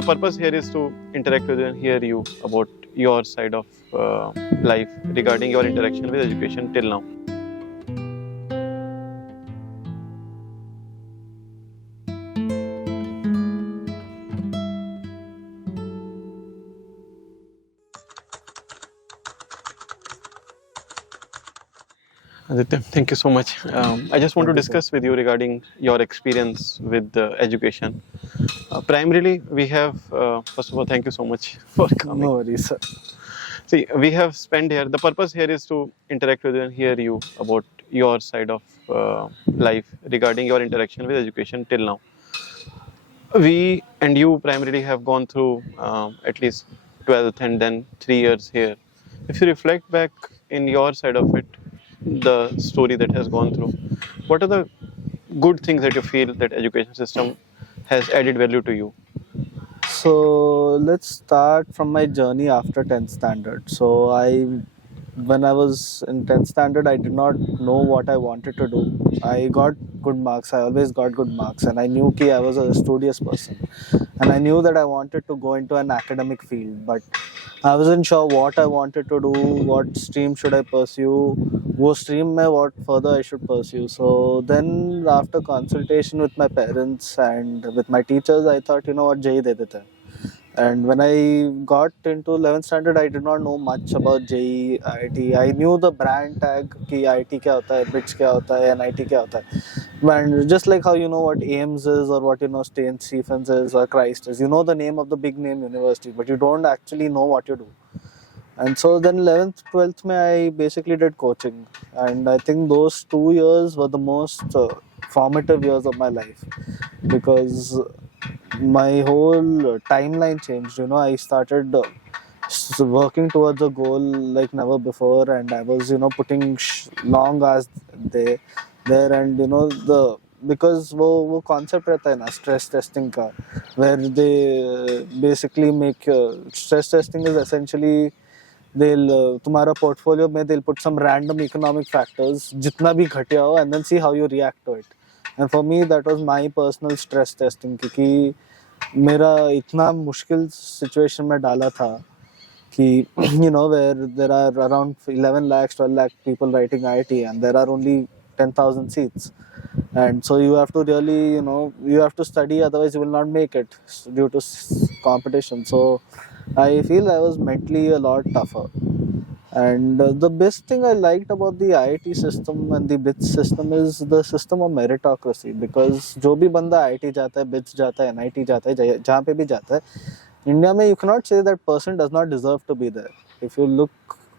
the purpose here is to interact with you and hear you about your side of life regarding your interaction with education till now. Aditya, thank you so much. I just want to discuss with you regarding your experience with education. Primarily, we have, first of all, thank you so much for coming. No worries, sir. See, we have spent here, the purpose here is to interact with you and hear you about your side of life regarding your interaction with education till now. We and you primarily have gone through at least 12th and then 3 years here. If you reflect back in your side of it, the story that has gone through, what are the good things that you feel that education system has added value to you? So let's start from my journey after 10th standard. So when I was in 10th standard, I did not know what I wanted to do. I got good marks. I always got good marks, and I knew that I was a studious person, and I knew that I wanted to go into an academic field, but I wasn't sure what I wanted to do, what stream should I pursue, what stream mein what further I should pursue. So then after consultation with my parents and with my teachers, I thought, you know what, JEE de dete hain. And when I got into 11th standard, I did not know much about JEE, IIT. I knew the brand tag कि IIT क्या होता है, BITS क्या होता है, NIT क्या होता है. And just like how you know what AIMS is or what you know St. Stephen's is or Christ is, you know the name of the big name university, but you don't actually know what you do. And so then 11th, 12th, I basically did coaching. And I think those 2 years were the most formative years of my life, because my whole timeline changed. You know, I started working towards a goal like never before, and I was, you know, putting long hours there, and you know because वो concept रहता है ना stress testing का, where they basically make stress testing is essentially they'll तुम्हारा portfolio में they'll put some random economic factors जितना भी घटिया हो, and then see how you react to it. And for me that was my personal stress testing, क्योंकि मेरा इतना मुश्किल situation में डाला था कि you know where there are around 11 lakhs 12 lakh people writing IIT and there are only 10,000 seats, and so you have to really, you know, you have to study, otherwise you will not make it due to competition. So I feel I was mentally a lot tougher. And the best thing I liked about the IIT system and the BITS system is the system of meritocracy, because जो भी बंदा IIT जाता है, BITS जाता है, NIT जाता है, जहाँ पे भी जाता है, India में you cannot say that person does not deserve to be there. If you look,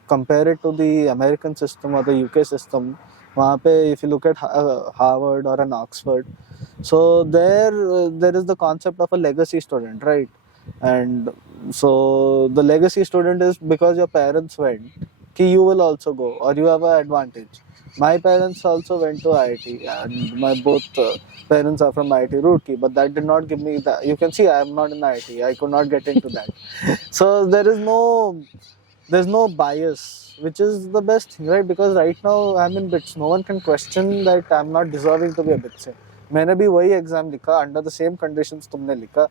compare it to the American system or the UK system, वहाँ पे if you look at Harvard or an Oxford, so there is the concept of a legacy student, right? And so the legacy student is because your parents went, कि you will also go, or you have an advantage. My parents also went to IIT, and my both parents are from IIT Roorkee, but that did not give me that. You can see I am not in IIT. I could not get into that. So there's no bias, which is the best thing, right? Because right now I'm in BITS. No one can question that I'm not deserving to be a BITS. मैंने भी वही exam लिखा under the same conditions तुमने लिखा.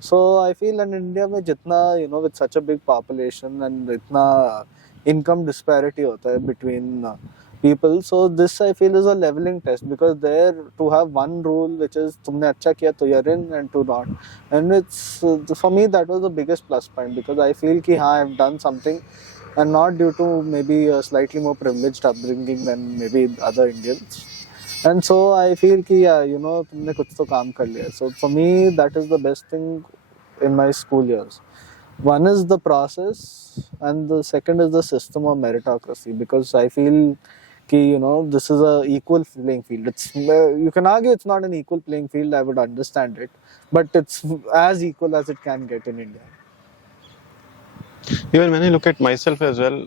So I feel in India में जितना, you know, with such a big population and इतना income disparity होता है between people, so this I feel is a leveling test, because there to have one rule which is तुमने अच्छा किया तो you're in and to not, and it's for me that was the biggest plus point, because I feel कि हाँ I've done something, and not due to maybe a slightly more privileged upbringing than maybe other Indians. And so I feel कि yeah, you know, तुमने कुछ तो काम कर लिया. So for me that is the best thing in my school years. One is the process, and the second is the system of meritocracy, because I feel कि, you know, this is a equal playing field. It's, you can argue it's not an equal playing field, I would understand it, but it's as equal as it can get in India. Even when I look at myself as well,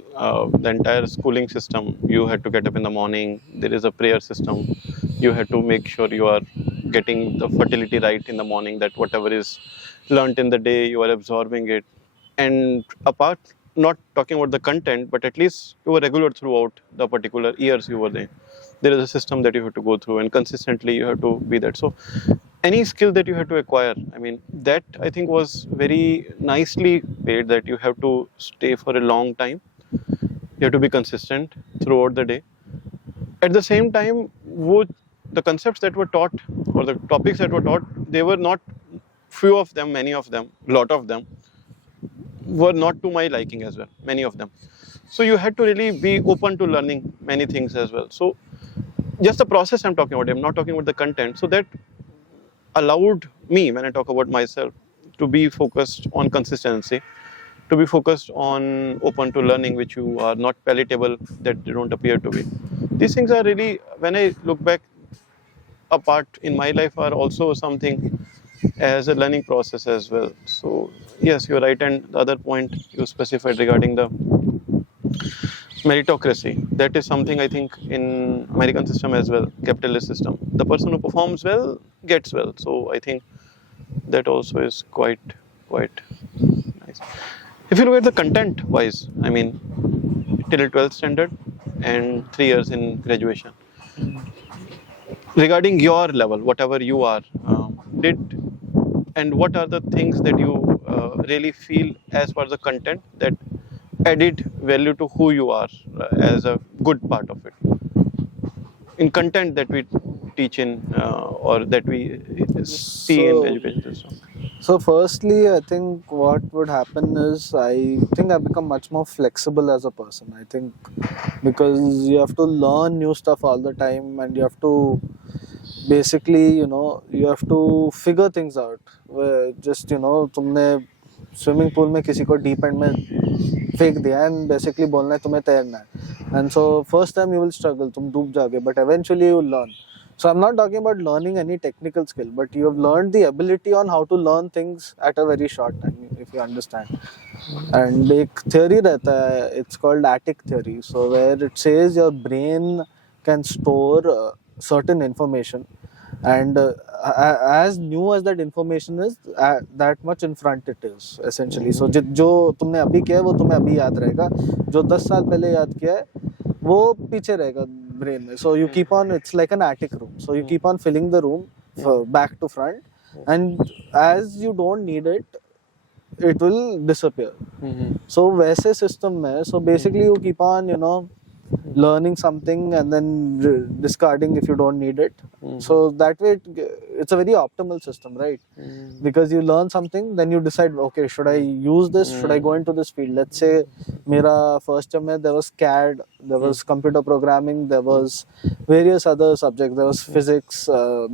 the entire schooling system, you had to get up in the morning, there is a prayer system, you had to make sure you are getting the fertility right in the morning, that whatever is learnt in the day, you are absorbing it. And apart, not talking about the content, but at least you were regular throughout the particular years you were there. There is a system that you have to go through, and consistently you have to be that. So any skill that you had to acquire, I mean, that I think was very nicely paid, that you have to stay for a long time, you have to be consistent throughout the day. At the same time, the concepts that were taught, or the topics that were taught, they were not, few of them, many of them, lot of them were not to my liking as well, many of them. So you had to really be open to learning many things as well. So just the process I'm talking about, I'm not talking about the content. So that allowed me, when I talk about myself, to be focused on consistency, to be focused on open to learning, which you are not palatable, that you don't appear to be. These things are really, when I look back, a part in my life, are also something as a learning process as well. So yes, you're right. And the other point you specified regarding the meritocracy, that is something I think in American system as well, capitalist system, the person who performs well gets well. So I think that also is quite nice. If you look at the content wise, I mean, till 12th standard and 3 years in graduation, regarding your level, whatever you are, did and what are the things that you really feel as per the content that added value to who you are, as a good part of it in content that we teach in, or that we see in So, education system. so firstly, I think what would happen is I think I become much more flexible as a person. I think because you have to learn new stuff all the time, and you have to basically, you have to figure things out. Where just तुमने swimming pool में किसी को deep and में फेंक दिया and basically बोलना है तुम्हें तैरना है, and so first time you will struggle, तुम डूब जाओगे, but eventually you will learn. So I'm not talking about learning any technical skill, but you have learned the ability on how to learn things at a very short time, if you understand. And एक theory रहता है, it's called attic theory, so where it says your brain can store certain information, and as new as that information is, that much in front it is essentially. So जो तुमने अभी किया है वो तुम्हें अभी याद रहेगा, जो 10 साल पहले याद किया है वो पीछे रहेगा ब्रेन में. So you keep on, it's like an attic room, so you keep on filling the room back to front, and as you don't need it, it will disappear. So वैसे system में, so basically you keep on learning something and then discarding if you don't need it. So that way it's a very optimal system, right? Because you learn something, then you decide, okay, should I use this, should I go into this field? Let's say mera first term mein there was CAD, there was computer programming, there was various other subjects, there was physics,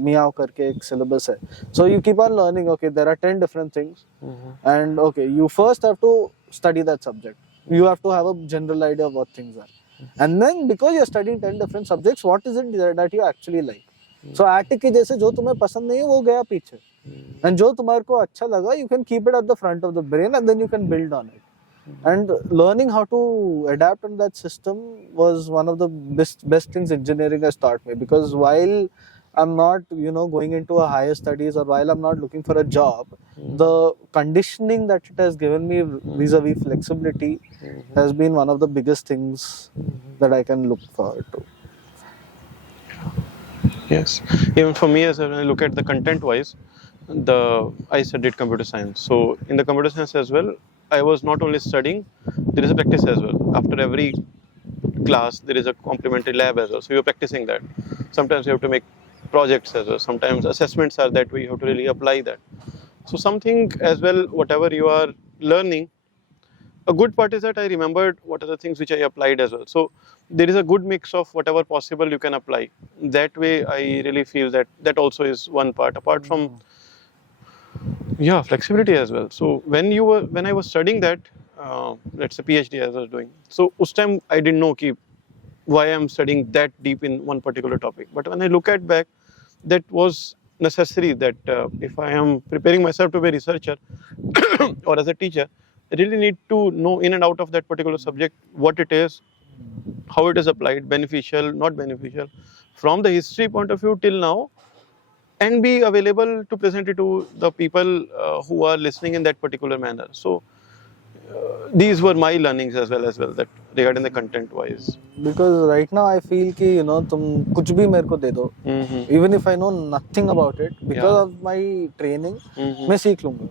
meow karke ek syllabus hai. So you keep on learning, okay, there are 10 different things, and okay, you first have to study that subject, you have to have a general idea of what things are. And then because you're studying 10 different subjects, what is it that you actually like? So attic के जैसे जो तुम्हें पसंद नहीं है वो गया पीछे, and जो तुम्हारे को अच्छा लगा, you can keep it at the front of the brain, and then you can build on it. And learning how to adapt in that system was one of the best things engineering has taught me, because while I'm not going into a higher studies, or while I'm not looking for a job, the conditioning that it has given me vis-a-vis flexibility has been one of the biggest things that I can look forward to. Yes, even for me, as when I look at the content wise, I studied computer science. So in the computer science as well, I was not only studying, there is a practice as well. After every class, there is a complementary lab as well. So you're practicing that. Sometimes you have to make projects as well. Sometimes assessments are that way, you have to really apply that. So something as well, whatever you are learning, a good part is that I remembered what are the things which I applied as well. So there is a good mix of whatever possible you can apply. That way, I really feel that that also is one part. Apart from flexibility as well. So when I was studying that, let's say PhD as I was doing. So us time I didn't know why I'm studying that deep in one particular topic. But when I look at back, that was necessary, that if I am preparing myself to be a researcher or as a teacher, I really need to know in and out of that particular subject what it is, how it is applied, beneficial, not beneficial, from the history point of view till now, and be available to present it to the people who are listening in that particular manner. So these were my learnings as well, that regarding the content wise. Because right now I feel कि तुम कुछ भी मेरे को दे दो, even if I know nothing about it, because Yeah. of my training, मैं सीख लूंगा.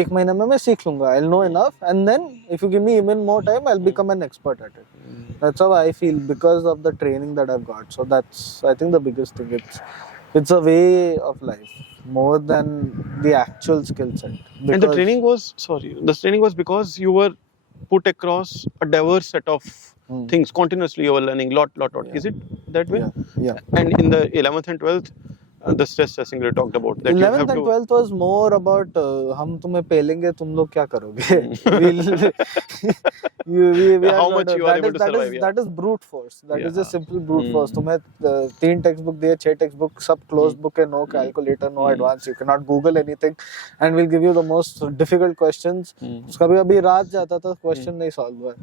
एक महीने में मैं सीख लूंगा. I'll know enough, and then if you give me even more time, I'll become an expert at it. That's how I feel because of the training that I've got. So that's, I think, the biggest thing. It's a way of life more than the actual skill set. And the training was because you were put across a diverse set of things continuously. You were learning lot. Yeah. Is it that way? Yeah. And in the 11th and 12th, the stress testing we talked about, that 11th you have and to 12th was more about हम तुम्हें पेलेंगे, तुम लोग क्या करोगे? we how are much not, you are able to survive. that is brute force. That is Yeah. just simple brute force. तुम्हें 3 textbook दिए, 6 textbook, सब closed book है, no calculator, no advance. You cannot Google anything, and we'll give you the most difficult questions. कभी रात जाता था, question नहीं solve हुआ.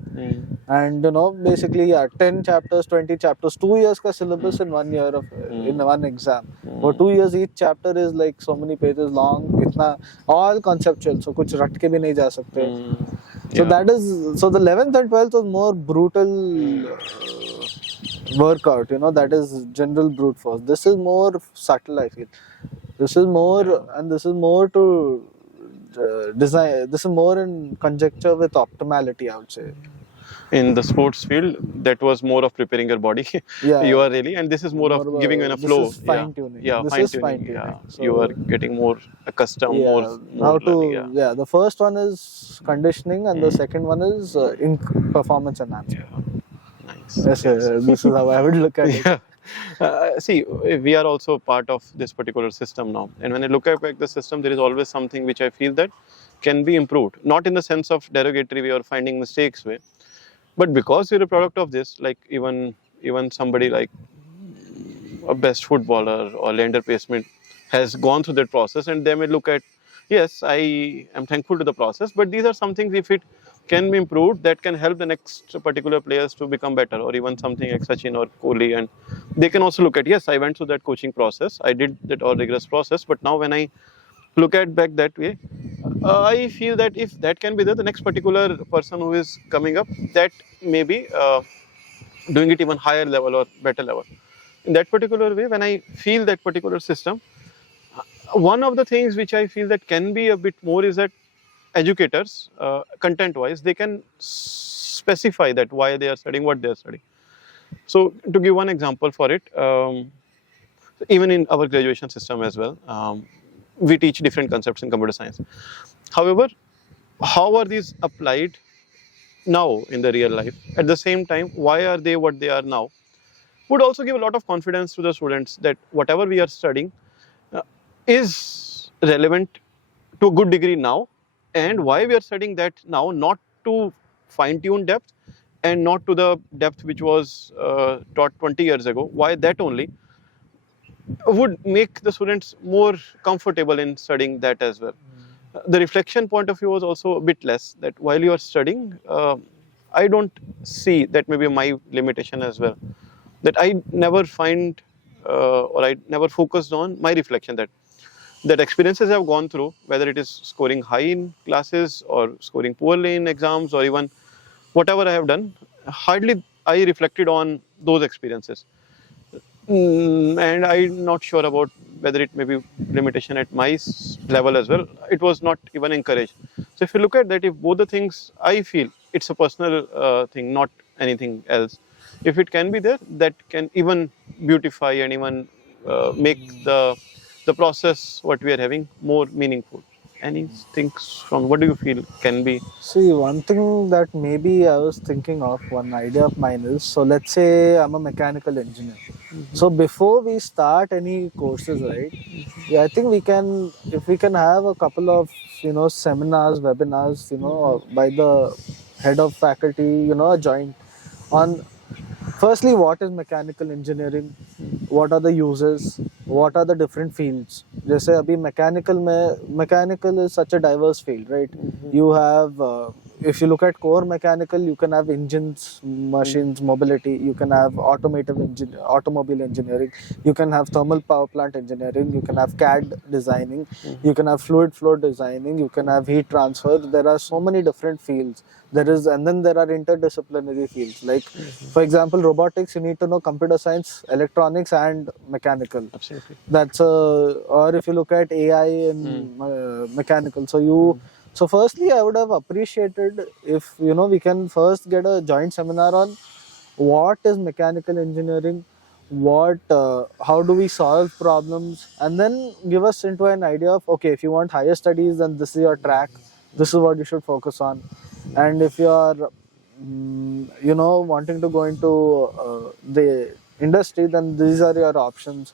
And basically 10 chapters, 20 chapters, 2 years का syllabus in 1 year of in one exam. For 2 years each chapter is like so many pages long. इतना all conceptual, so कुछ रट के भी नहीं जा सकते. So that is, so the 11th and 12th was more brutal workout, that is general brute force. This is more subtle, I feel. This is more, and this is more to design, this is more in conjecture with optimality, I would say. In the sports field, that was more of preparing your body. Yeah. You are really, and this is more of giving you a flow. This is fine tuning. Yeah, this fine is tuning. fine tuning. Yeah, So, you are getting more accustomed, more how to, learning, the first one is conditioning, and the second one is performance enhancement. Nice. Yes, this is how I would look at it. Yeah. See, we are also part of this particular system now, and when I look at the system, there is always something which I feel that can be improved, not in the sense of derogatory way or finding mistakes way, but because you're a product of this. Like even somebody like a best footballer or lender placement has gone through that process, and they may look at, yes, I am thankful to the process, but these are some things, if it can be improved, that can help the next particular players to become better, or even something like Sachin or Kohli, and they can also look at, yes, I went through that coaching process, I did that all rigorous process, but now when I look at back that way, I feel that if that can be there, the next particular person who is coming up, that may be doing it even higher level or better level. In that particular way, when I feel that particular system, one of the things which I feel that can be a bit more is that educators, content-wise, they can specify that why they are studying, what they are studying. So to give one example for it, even in our graduation system as well, we teach different concepts in computer science. However, how are these applied now in the real life? At the same time, why are they what they are now? Would also give a lot of confidence to the students that whatever we are studying is relevant to a good degree now, and why we are studying that now, not to fine-tune depth and not to the depth which was taught 20 years ago, why that only would make the students more comfortable in studying that as well. The reflection point of view was also a bit less, that while you are studying, I don't see that maybe my limitation as well, that I never find or I never focused on my reflection, that experiences I've gone through, whether it is scoring high in classes or scoring poorly in exams or even whatever I have done, hardly I reflected on those experiences. And I'm not sure about whether it may be limitation at my level as well. It was not even encouraged. So if you look at that, if both the things, I feel it's a personal thing, not anything else. If it can be there, that can even beautify and even make the process what we are having more meaningful. Any things from what do you feel can be? See, one thing that maybe I was thinking of, one idea of mine is, so let's say I'm a mechanical engineer. So before we start any courses, right? Yeah, I think we can, if we can have a couple of, seminars, webinars, by the head of faculty, a joint on, firstly, what is mechanical engineering? What are the uses? what are the different fields. जैसे अभी mechanical is such a diverse field, right? You have if you look at core mechanical, you can have engines, machines, mobility. You can have automobile engineering. You can have thermal power plant engineering. You can have CAD designing. You can have fluid flow designing. You can have heat transfer. There are so many different fields. And then there are interdisciplinary fields. Like, for example, robotics. You need to know computer science, electronics, and mechanical. Absolutely. That's or if you look at AI and mechanical. So firstly, I would have appreciated if we can first get a joint seminar on what is mechanical engineering, how do we solve problems, and then give us into an idea of, okay, if you want higher studies, then this is your track, this is what you should focus on, and if you are wanting to go into the industry, then these are your options.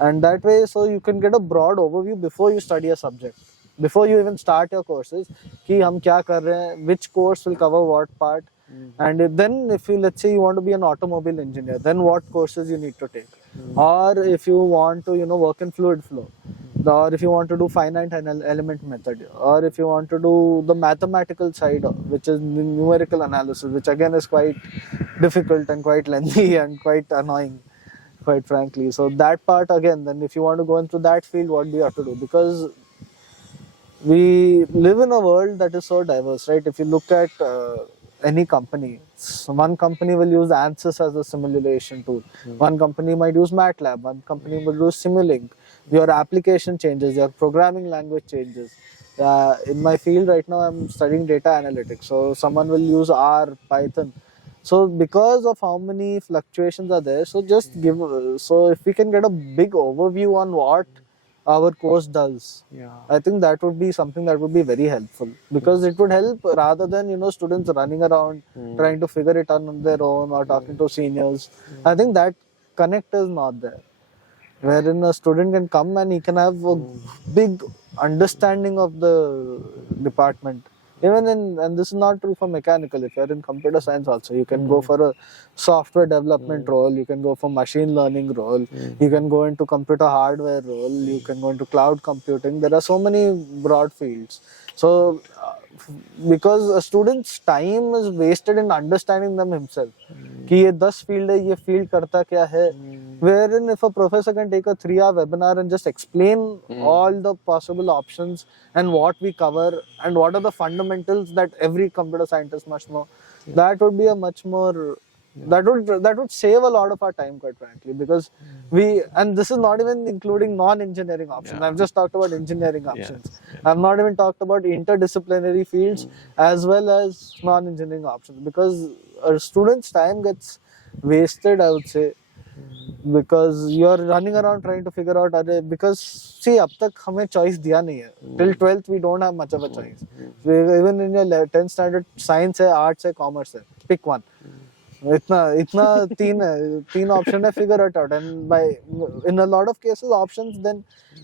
And that way, so you can get a broad overview before you study a subject, before you even start your courses, कि हम क्या कर रहे हैं, which course will cover what part. And then if you, let's say you want to be an automobile engineer, then what courses you need to take. Or if you want to work in fluid flow, or if you want to do finite element method, or if you want to do the mathematical side, which is numerical analysis, which again is quite difficult and quite lengthy and quite annoying, quite frankly. So that part again, then if you want to go into that field, what do you have to do? Because we live in a world that is so diverse, right? If you look at any company, one company will use ANSYS as a simulation tool. One company might use MATLAB. One company will use Simulink. Your application changes. Your programming language changes. In my field right now, I'm studying data analytics. So someone will use R, Python. So because of how many fluctuations are there, so so if we can get a big overview on what our course does, Yeah. I think that would be something that would be very helpful, because it would help rather than students running around trying to figure it out on their own or talking to seniors. I think that connect is not there, wherein a student can come and he can have a big understanding of the department. And this is not true for mechanical. If you're in computer science also, you can go for a software development role, you can go for machine learning role, you can go into computer hardware role, you can go into cloud computing. There are so many broad fields. So because a student's time is wasted in understanding them himself, कि ये 10 field है, ये field करता क्या है, wherein if a professor can take a 3-hour webinar and just explain all the possible options and what we cover and what are the fundamentals that every computer scientist must know, that would be a much more that would save a lot of our time, quite frankly, because and this is not even including non-engineering options. I've just talked about engineering options. I've not even talked about interdisciplinary fields as well as non-engineering options, because a student's time gets wasted, I would say, because you're running around trying to figure out, because see, अब तक हमें choice दिया नहीं है. Till 12th we don't have much of a choice. Even in your 10th standard, science है, arts है, commerce है, pick one. इतना तीन option है, figure it out. And in a lot of cases options, then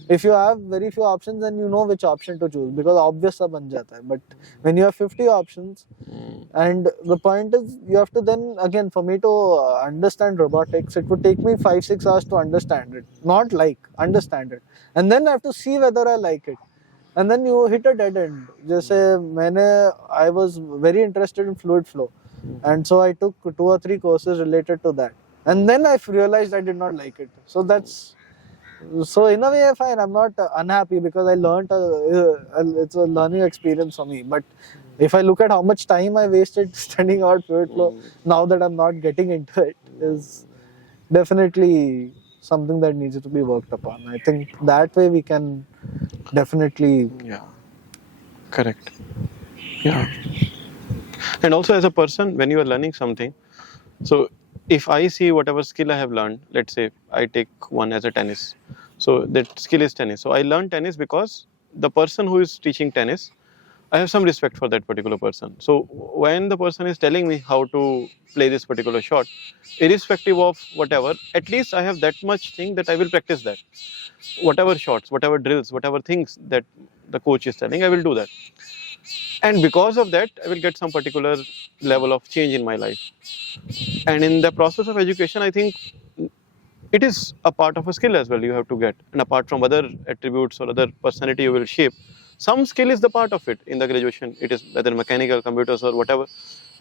if you have very few options, then you know which option to choose, because obvious सा बन जाता है. But when you have 50 options, and the point is, you have to then again, for me to understand robotics, it would take me 5-6 hours to understand it, not understand it, and then I have to see whether I like it. And then you hit a dead end. I was very interested in fluid flow, and so I took 2 or 3 courses related to that, and then I realized I did not like it. So in a way, fine, I'm not unhappy, because I learned it's a learning experience for me. But if I look at how much time I wasted studying out fluid flow, now that I'm not getting into it, is definitely something that needs to be worked upon. I think that way we can definitely. Yeah. Correct. Yeah. And also, as a person, when you are learning something, so if I see whatever skill I have learned, let's say I take one as a tennis. So that skill is tennis. So I learned tennis because the person who is teaching tennis, I have some respect for that particular person. So when the person is telling me how to play this particular shot, irrespective of whatever, at least I have that much thing that I will practice that. Whatever shots, whatever drills, whatever things that the coach is telling, I will do that. And because of that, I will get some particular level of change in my life. And in the process of education, I think it is a part of a skill as well you have to get. And apart from other attributes or other personality you will shape, some skill is the part of it in the graduation. It is whether mechanical, computers or whatever.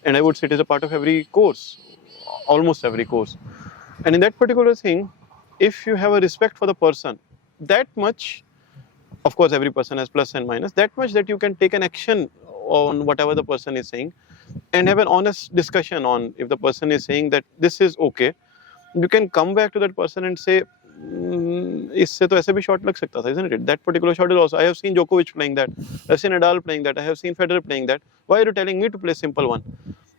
And I would say it is a part of every course, almost every course. And in that particular thing, if you have a respect for the person, that much, of course every person has plus and minus, that much that you can take an action on whatever the person is saying and have an honest discussion on if the person is saying that this is okay, you can come back to that person and say इससे तो ऐसे भी shot लग सकता था, isn't it? That particular shot is also, I have seen Djokovic playing that, I have seen Nadal playing that, I have seen Federer playing that, why are you telling me to play simple one?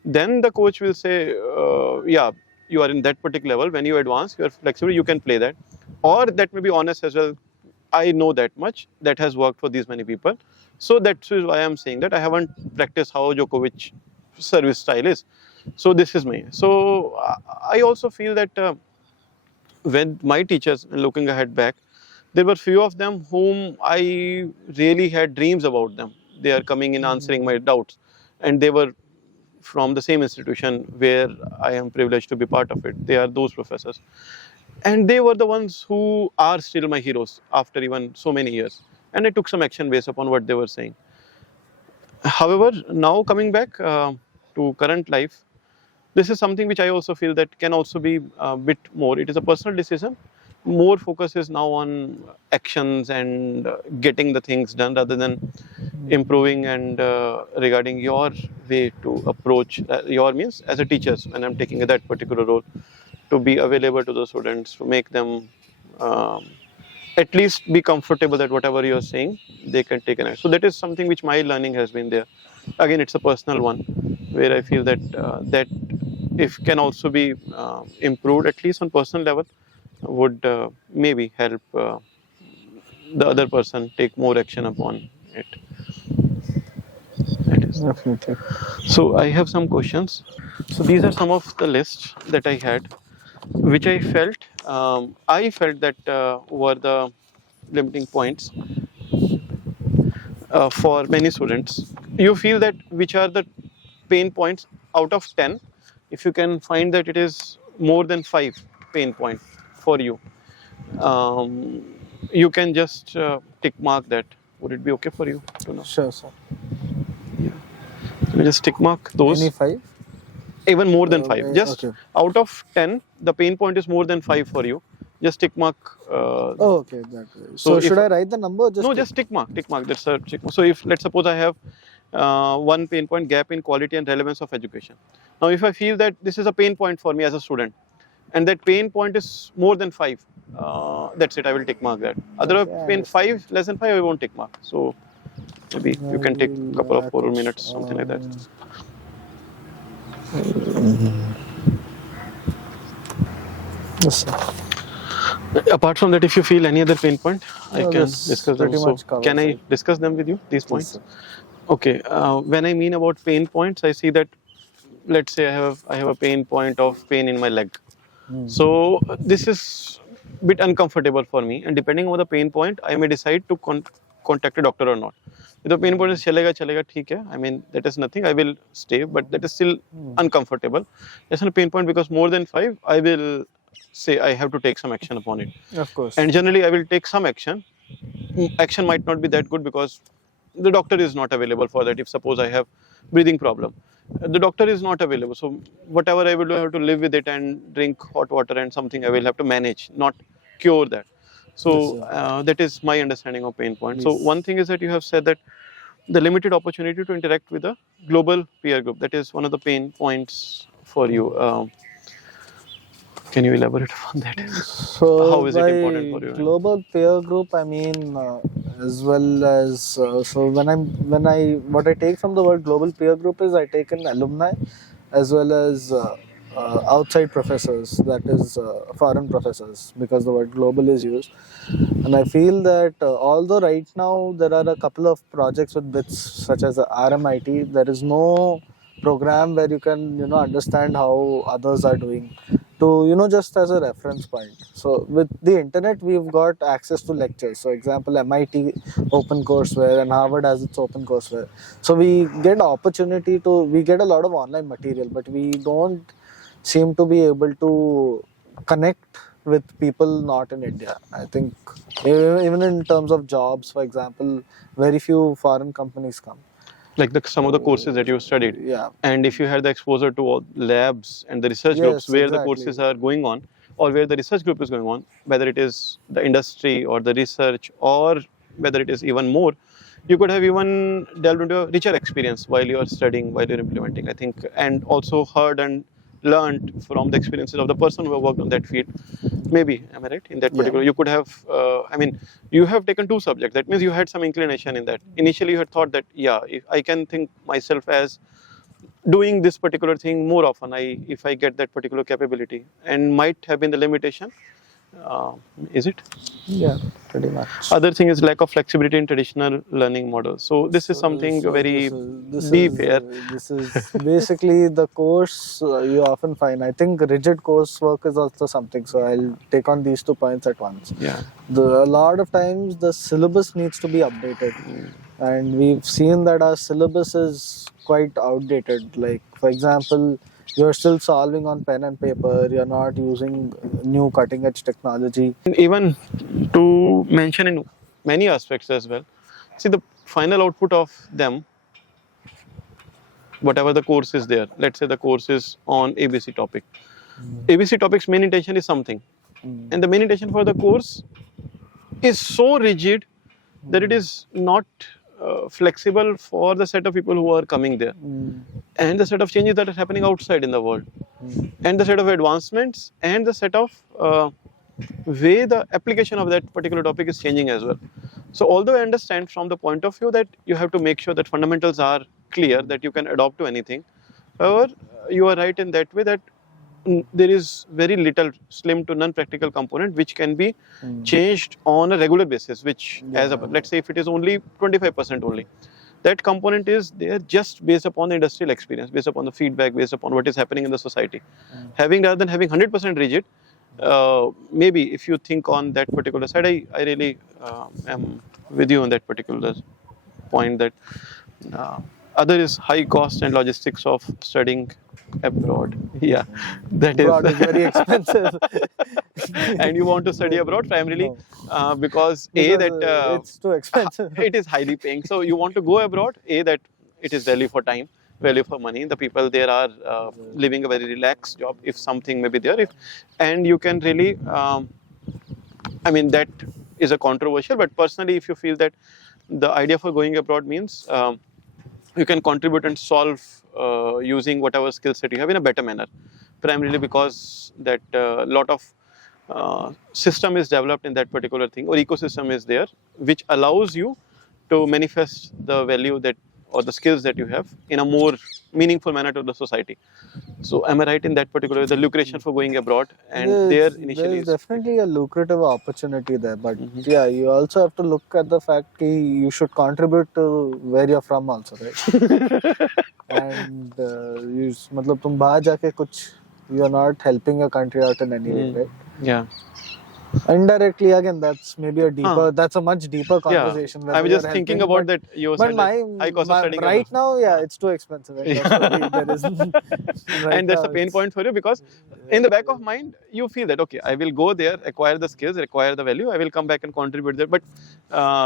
Then the coach will say, yeah, you are in that particular level, when you advance, you are flexible, you can play that. Or that may be honest as well, I know that much, that has worked for these many people. So that's why I am saying that I haven't practiced how Djokovic service style is. So this is me. So I also feel that when my teachers, looking ahead back, there were few of them whom I really had dreams about them. They are coming in answering my doubts, and they were from the same institution where I am privileged to be part of it. They are those professors. And they were the ones who are still my heroes after even so many years. And I took some action based upon what they were saying. However, now coming back to current life, this is something which I also feel that can also be a bit more. It is a personal decision. More focus is now on actions and getting the things done rather than improving and regarding your way to approach your means as a teacher when I'm taking that particular role, to be available to the students, to make them at least be comfortable that whatever you're saying, they can take an action. So that is something which my learning has been there. Again, it's a personal one where I feel that that if can also be improved at least on personal level, would maybe help the other person take more action upon it. That is. Definitely. So I have some questions. So these are some of the lists that I had, which I felt that were the limiting points for many students. You feel that which are the pain points out of 10? If you can find that it is more than 5 pain point for you, you can just tick mark that. Would it be okay for you to know? Sure, sir. Let me just tick mark those. Any 5? Even more than 5. Just okay. out of 10, the pain point is more than 5 for you. Just tick mark. Oh, okay, that way. So should I write the number? Or just no, just tick mark. Tick mark. That's a tick mark. So if let's suppose I have one pain point, gap in quality and relevance of education. Now, if I feel that this is a pain point for me as a student, and that pain point is more than 5, that's it. I will tick mark that. Other Okay, pain 5, less than 5, I won't tick mark. So maybe you can take a couple of 4 minutes, something like that. Yes, sir. Apart from that, if you feel any other pain point, I No, can this discuss them. pretty So much covers can I it. discuss them with you, these points? sir. Okay. When I mean about pain points, I see that, let's say I have a pain point of pain in my leg. So this is a bit uncomfortable for me, and depending on the pain point, I may decide to contact a doctor or not. If the pain point is chalega, theek hai. I mean, that is nothing. I will stay, but that is still uncomfortable. It's not a pain point because more than 5, I will say I have to take some action upon it. Of course. And generally, I will take some action. Action might not be that good because the doctor is not available for that. If suppose I have breathing problem, the doctor is not available. So whatever I will do, I have to live with it and drink hot water and something I will have to manage, not cure that. So that is my understanding of pain point. So one thing is that you have said that the limited opportunity to interact with a global peer group, that is one of the pain points for you. Can you elaborate on that? So how is it by important for you? global peer group, I mean as well as so when I what I take from the word global peer group is I take in alumni as well as outside professors, that is foreign professors, because the word global is used. And I feel that although right now there are a couple of projects with bits such as RMIT, there is no program where you can understand how others are doing, to just as a reference point. So with the internet we've got access to lectures. So example, MIT open courseware and Harvard has its open courseware. So we get we get a lot of online material, but we don't seem to be able to connect with people not in India. I think even in terms of jobs, for example, very few foreign companies come. Like some of the courses that you studied. Yeah. And if you had the exposure to all labs and the research groups Yes, where the exactly. courses are going on, or where the research group is going on, whether it is the industry or the research, or whether it is even more, you could have even delved into a richer experience while you are studying, while you're implementing, I think, and also heard and learned from the experiences of the person who worked on that field. Maybe, am I right? In that Yeah. particular, you could have, I mean, you have taken two subjects. That means you had some inclination in that. Initially, you had thought that, yeah, if I can think myself as doing this particular thing more often, if I get that particular capability, and might have been the limitation. Uh, is it? Yeah, pretty much. Other thing is lack of flexibility in traditional learning models. So this is something very deep here. This is basically the course you often find. I think rigid coursework is also something. So I'll take on these 2 points at once. Yeah. A lot of times the syllabus needs to be updated, and we've seen that our syllabus is quite outdated. Like, for example, you're still solving on pen and paper. You're not using new cutting edge technology. And even to mention in many aspects as well, see the final output of them, whatever the course is there, let's say the course is on ABC topic. ABC topic's main intention is something, and the main intention for the course is so rigid that it is not flexible for the set of people who are coming there, and the set of changes that are happening outside in the world, and the set of advancements, and the set of way the application of that particular topic is changing as well. So although I understand from the point of view that you have to make sure that fundamentals are clear, that you can adopt to anything, however, you are right in that way that there is very little, slim to non-practical component which can be changed on a regular basis, which as a, let's say if it is only 25% only, that component is there just based upon the industrial experience, based upon the feedback, based upon what is happening in the society. Having, rather than having 100% rigid, maybe if you think on that particular side, I really am with you on that particular point, that other is high cost and logistics of studying abroad. Yeah, that Abroad is is very expensive. and you want to study abroad primarily because it's too expensive. it is highly paying. So you want to go abroad, that it is value for time, value for money. The people there are living a very relaxed job, if something may be there, and you can really, I mean, that is a controversial, but personally, if you feel that the idea for going abroad means you can contribute and solve using whatever skill set you have in a better manner, primarily because that lot of system is developed in that particular thing, or ecosystem is there, which allows you to manifest the value that, or the skills that you have, in a more meaningful manner to the society. So am I right in that particular, the lucration for going abroad, and there initially there's definitely a lucrative opportunity there, but yeah, you also have to look at the fact that you should contribute to where you're from also, right? And मतलब तुम बाहर जाके कुछ, you're not helping your country out in any way, right? Yeah. Indirectly, again, that's maybe a deeper, that's a much deeper conversation. Yeah. I was just thinking about that. You but said high cost of studying right now, yeah, it's too expensive. And there is, right, and that's a pain point for you, because in the back of mind, you feel that, okay, I will go there, acquire the skills, acquire the value, I will come back and contribute there. But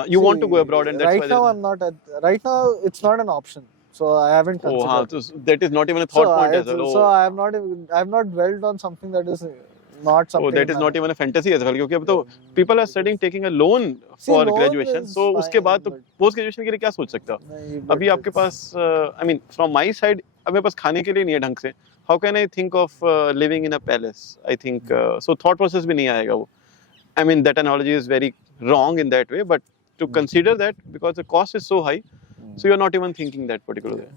you want to go abroad, and that's right why now I'm not. Right now, it's not an option. So I haven't considered. So that is not even a thought point as well. So I have not dwelled on something that is not something. Oh, that is not even a fantasy as well. क्योंकि अब तो people are studying, taking a loan for graduation. So उसके बाद तो post graduation के लिए क्या सोच सकते हो? अभी आपके पास, I mean, from my side, अब मेरे पास खाने के लिए नहीं है ढंग से. How can I think of living in a palace? I think so. Thought process भी नहीं आएगा वो. I mean, that analogy is very wrong in that way, but to consider that, because the cost is so high, so you're not even thinking that particular way.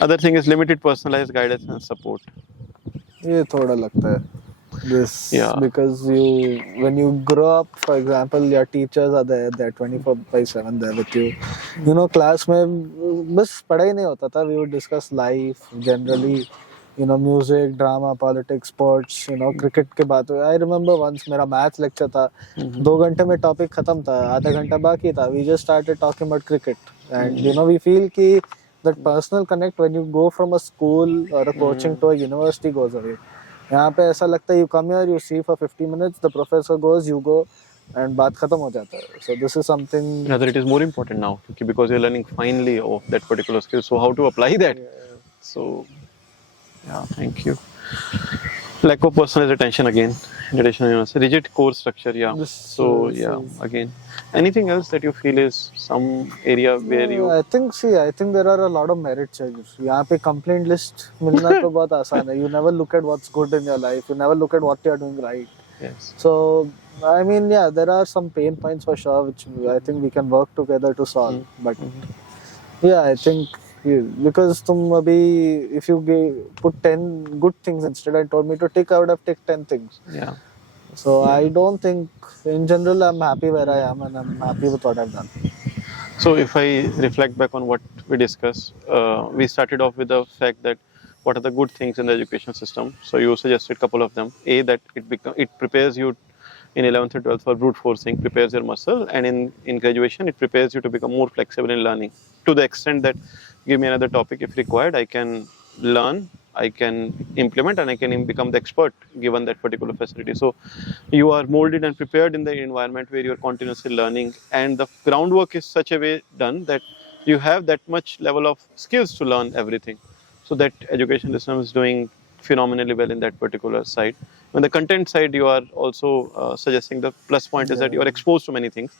Other thing is limited personalized guidance and support. ये थोड़ा लगता है this, because when you grow up, for example, your teachers are there, they're 24/7 there with you. You know, class में बस पढ़ाई नहीं होता था. We would discuss life generally, you know, music, drama, politics, sports, you know, cricket के बात. I remember once मेरा maths lecture था, 2 घंटे में topic खत्म था, आधा घंटा बाकी था. We just started talking about cricket, and you know, we feel कि that personal connect when you go from a school or a coaching to a university goes away. यहाँ पे ऐसा लगता है you come here, you see for 50 minutes, the professor goes, you go, and बात खत्म हो जाता है. So this is something. Rather, it is more important now because you're learning finally of that particular skill. So how to apply that? So yeah, thank you. Lack of personalized attention again. In addition, rigid course structure. Yeah. So yeah, again, anything else that you feel is some area where you? I think there are a lot of merits. यहाँ पे complaint list मिलना तो बहुत आसान है. You never look at what's good in your life. You never look at what you are doing right. Yes. So I mean, yeah, there are some pain points for sure, which I think we can work together to solve. But yeah, I think because तुम अभी if you put 10 good things instead and told me to tick, I would have ticked 10 things. Yeah. So I don't think, in general, I'm happy where I am and I'm happy with what I've done. So if I reflect back on what we discussed, we started off with the fact that what are the good things in the education system. So you suggested a couple of them. A, that it prepares you in 11th and 12th for brute forcing, prepares your muscle, and in graduation it prepares you to become more flexible in learning, to the extent that give me another topic if required, I can learn, I can implement, and I can become the expert given that particular facility. So you are molded and prepared in the environment where you are continuously learning, and the groundwork is such a way done that you have that much level of skills to learn everything. So that education system is doing phenomenally well in that particular side. On the content side, you are also suggesting the plus point is that you are exposed to many things,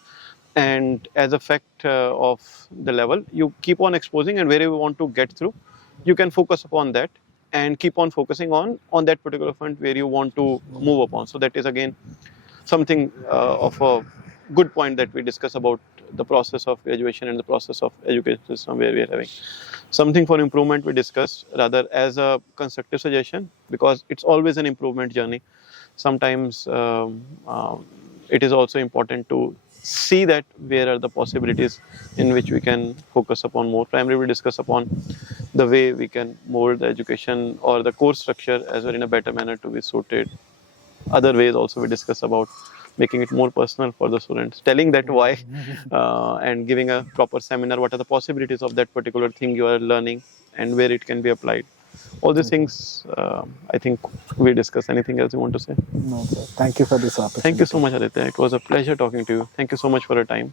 and as a fact of the level, you keep on exposing, and wherever you want to get through, you can focus upon that and keep on focusing on that particular front where you want to move upon. So that is again something of a good point that we discuss about the process of graduation and the process of education system where we are having something for improvement. We discuss rather as a constructive suggestion, because it's always an improvement journey. Sometimes it is also important to see that where are the possibilities in which we can focus upon more. Primarily we discuss upon the way we can mold the education or the course structure as well in a better manner to be suited. Other ways also we discuss about making it more personal for the students, telling that why, and giving a proper seminar, what are the possibilities of that particular thing you are learning and where it can be applied. All these things, I think we discuss. Anything else you want to say? No, sir. Thank you for this opportunity. Thank you so much, Aditya. It was a pleasure talking to you. Thank you so much for your time.